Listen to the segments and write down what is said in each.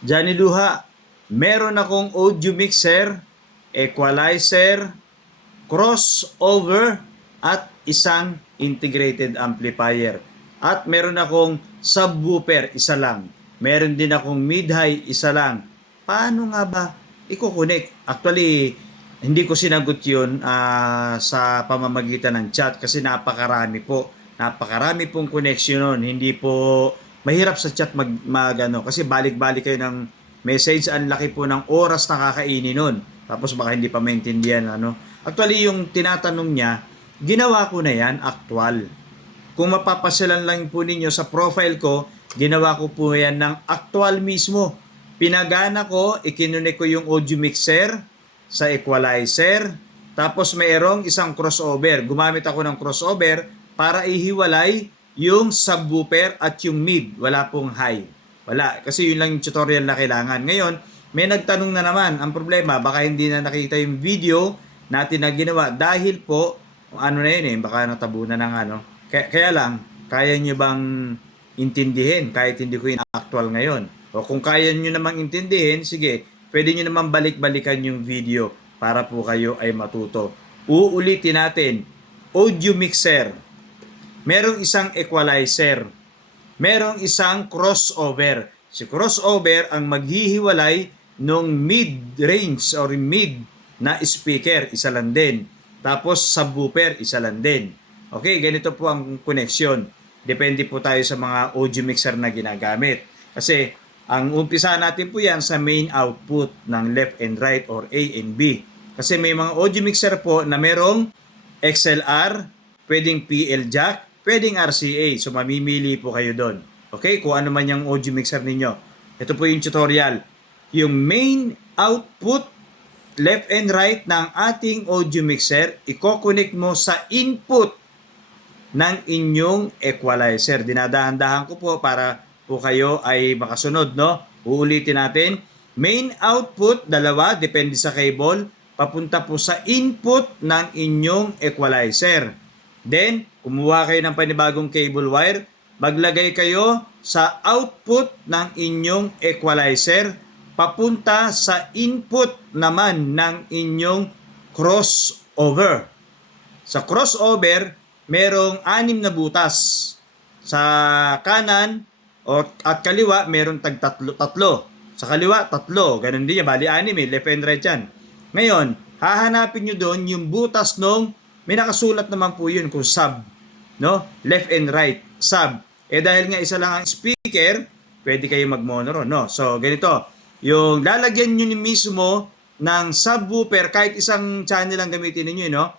Johnny Luha, meron akong audio mixer, equalizer, crossover, at isang integrated amplifier. At meron akong subwoofer, isa lang. Meron din akong mid-high, isa lang. Paano nga ba i-connect? Actually, hindi ko sinagot yun sa pamamagitan ng chat kasi napakarami po. Napakarami pong connection nun. Hindi po mahirap sa chat ano, kasi balik-balik kayo ng message. Ang laki po ng oras na kakainin nun. Tapos baka hindi pa maintindihan. Ano. Actually, yung tinatanong niya, ginawa ko na yan, actual. Kung mapapasyalan lang po ninyo sa profile ko, ginawa ko po yan ng actual mismo. Pinagana ko, ikinunik ko yung audio mixer sa equalizer, tapos mayroong isang crossover. Gumamit ako ng crossover para ihiwalay yung subwoofer at yung mid. Wala pong high. Wala. Kasi yun lang yung tutorial na kailangan. Ngayon, may nagtanong na naman. Ang problema, baka hindi na nakita yung video natin na ginawa. Dahil po, ano na yun eh, baka natabunan ng ano. Kaya lang, kaya nyo bang intindihin kahit hindi ko yung actual ngayon? O kung kaya nyo namang intindihin, sige, pwede nyo naman balik-balikan yung video para po kayo ay matuto. Uulitin natin, audio mixer, merong isang equalizer, merong isang crossover. Si crossover ang maghihiwalay ng mid-range or mid na speaker, isa lang din. Tapos subwoofer, isa lang din. Okay, ganito po ang connection. Depende po tayo sa mga audio mixer na ginagamit. Kasi ang umpisa natin po yan sa main output ng left and right or A and B. Kasi may mga audio mixer po na merong XLR, pwedeng PL jack, pwedeng RCA. So mamimili po kayo doon. Okay, kung ano man yung audio mixer ninyo. Ito po yung tutorial. Yung main output left and right ng ating audio mixer, i-connect mo sa input ng inyong equalizer. Dinadahan-dahan ko po para po kayo ay makasunod, no? Uulitin natin. Main output, dalawa, depende sa cable, papunta po sa input ng inyong equalizer. Then, kumuha kayo ng panibagong cable wire, maglagay kayo sa output ng inyong equalizer, papunta sa input naman ng inyong crossover. Sa crossover, merong 6 na butas. Sa kanan at kaliwa, merong tatlo. Sa kaliwa, 3. Ganun din yan. Bali 6 eh. Left and right yan. Ngayon, hahanapin nyo doon yung butas nung may nakasulat naman po yun kung sub. No? Left and right. Sub. Dahil nga isa lang ang speaker, pwede kayo mag-mono. No? So, ganito. Yung lalagyan nyo mismo ng subwoofer, kahit isang channel lang gamitin ninyo, no?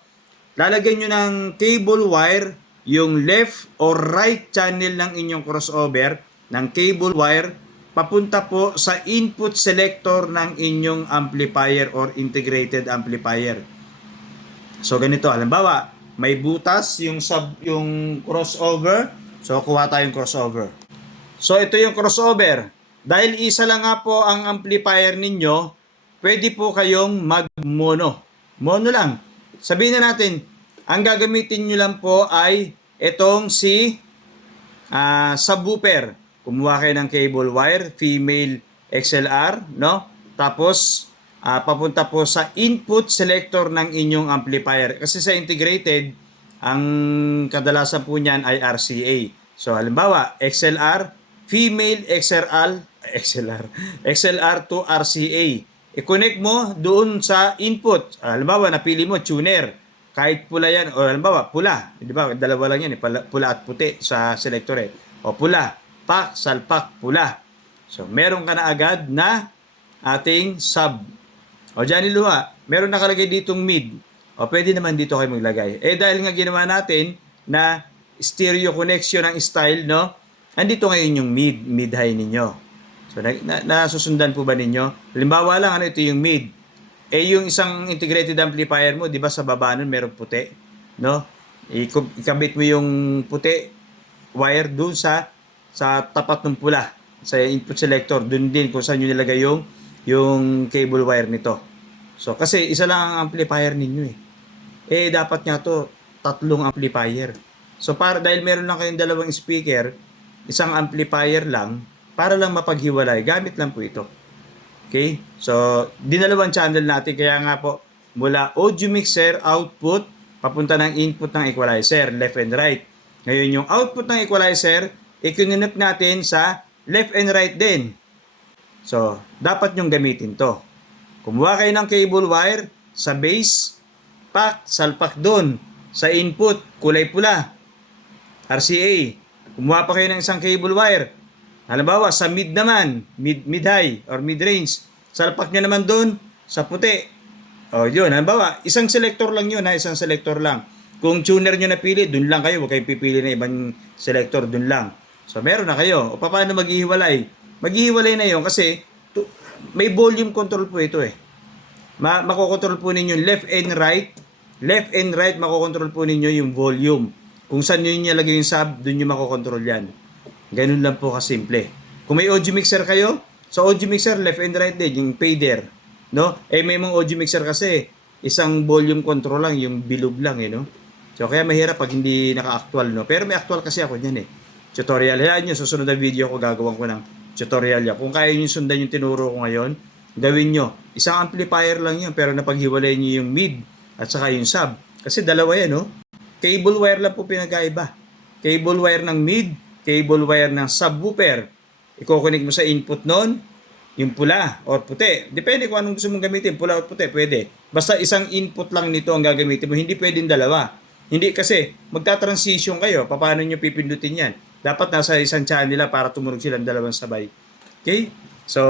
Lalagyan nyo ng cable wire yung left or right channel ng inyong crossover ng cable wire papunta po sa input selector ng inyong amplifier or integrated amplifier. So ganito, halimbawa, may butas yung crossover. So kuha tayong crossover. So ito yung crossover. Dahil isa lang nga po ang amplifier ninyo, pwede po kayong mag-mono. Mono lang. Sabihin na natin, ang gagamitin nyo lang po ay itong si subwoofer. Kumuha kayo ng cable wire, female XLR, no? Tapos, papunta po sa input selector ng inyong amplifier. Kasi sa integrated, ang kadalasan po niyan ay RCA. So, halimbawa, XLR, female XLR to RCA. I-connect mo doon sa input. Halimbawa, napili mo tuner. Kahit pula yan, o halimbawa, pula. Di ba? Dalawa lang yan, pula at puti sa selector eh. O pula, pak, salpak, pula. So, meron ka na agad na ating sub. O Johnny Luha, meron nakalagay ditong mid. O pwede naman dito kayo maglagay. Dahil nga ginawa natin na stereo connection ng style, no? Andito ngayon yung mid-high ninyo. So, nasusundan po ba ninyo? Halimbawa lang, ito yung mid. Yung isang integrated amplifier mo, di ba sa baba nun meron puti? No? Ikabit mo yung puti wire dun sa tapat ng pula. Sa input selector. Dun din kung saan nyo nilagay yung cable wire nito. So, kasi isa lang ang amplifier ninyo eh. Dapat nga to 3 amplifier. So, dahil meron lang kayong 2 speaker, isang amplifier lang, para lang mapaghiwalay. Gamit lang po ito. Okay? So, dinalawang channel natin. Kaya nga po, mula audio mixer, output, papunta ng input ng equalizer, left and right. Ngayon, yung output ng equalizer, i-connect natin sa left and right din. So, dapat nyong gamitin to. Kumuha kayo ng cable wire sa base, pack, salpak doon. Sa input, kulay pula. RCA. Kumuha pa kayo ng isang cable wire. Halimbawa, sa mid naman, mid-high or mid-range. Salpak nyo naman doon sa puti. O, yun. Halimbawa, isang selector lang yun, isang selector lang. Kung tuner nyo napili, doon lang kayo. Huwag kayo pipili ng ibang selector, doon lang. So, meron na kayo. O, paano maghihiwalay? Maghihiwalay na yun kasi may volume control po ito eh. Makokontrol po ninyo left and right. Left and right, makokontrol po ninyo yung volume. Kung saan nyo nilagay yung sub, doon nyo makokontrol yan. Ganun lang po kasimple. Kung may audio mixer kayo, sa audio mixer, left and right din, yung fader. No? May mga audio mixer kasi, isang volume control lang, yung bilog lang, no? So, kaya mahirap pag hindi naka-actual, no? Pero may actual kasi ako dyan, tutorial. Hayaan nyo, susunod na video ko, gagawin ko ng tutorial yan. Kung kaya nyo sundan yung tinuro ko ngayon, gawin nyo. Isang amplifier lang yun, pero napaghiwalay nyo yung mid at saka yung sub. Kasi dalawa yan, no? Cable wire lang po pinagkaiba. Cable wire ng mid, cable wire ng subwoofer. I-connect mo sa input nun, yung pula or puti. Depende kung anong gusto mong gamitin, pula o puti, pwede. Basta isang input lang nito ang gagamitin mo, hindi pwedeng dalawa. Hindi kasi, magta-transition kayo, paano nyo pipindutin yan? Dapat nasa isang channel nila para tumunog silang dalawang sabay. Okay? So,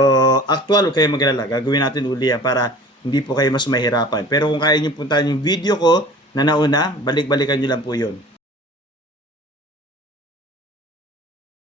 actual, huwag kayo mag-alala. Gagawin natin uli yan para hindi po kayo mas mahirapan. Pero kung kaya nyo puntahan yung video ko na nauna, balik-balikan nyo lang po yun.